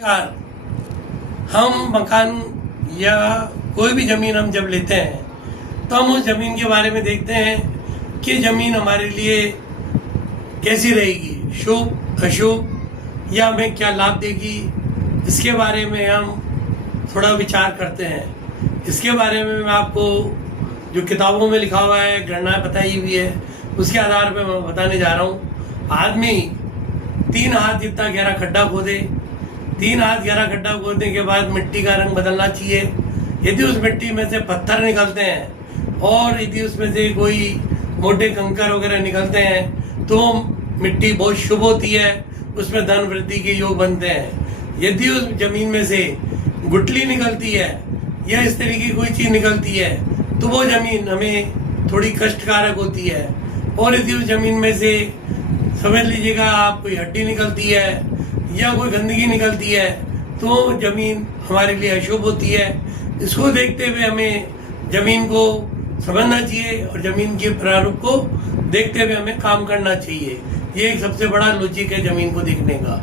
नमस्कार। हम मकान या कोई भी ज़मीन हम जब लेते हैं तो हम उस ज़मीन के बारे में देखते हैं कि ज़मीन हमारे लिए कैसी रहेगी, शुभ अशुभ, या हमें क्या लाभ देगी। इसके बारे में हम थोड़ा विचार करते हैं। इसके बारे में मैं आपको जो किताबों में लिखा हुआ है, गणनाएं बताई हुई है, उसके आधार पर मैं बताने जा रहा हूँ। आदमी 3 हाथ जितना गहरा खड्डा खोदे, 3 हाथ गहरा खड्डा खोदने के बाद मिट्टी का रंग बदलना चाहिए। यदि उस मिट्टी में से पत्थर निकलते हैं और यदि उसमें से कोई मोटे कंकर वगैरह निकलते हैं तो मिट्टी बहुत शुभ होती है, उसमें धन वृद्धि के योग बनते हैं। यदि उस जमीन में से गुठली निकलती है या इस तरीके की कोई चीज निकलती है तो वो जमीन हमें थोड़ी कष्टकारक होती है। और यदि उस जमीन में से समझ लीजिएगा आप कोई हड्डी निकलती है या कोई गंदगी निकलती है तो जमीन हमारे लिए अशुभ होती है। इसको देखते हुए हमें जमीन को समझना चाहिए और जमीन के प्रारूप को देखते हुए हमें काम करना चाहिए। ये एक सबसे बड़ा लॉजिक है जमीन को देखने का।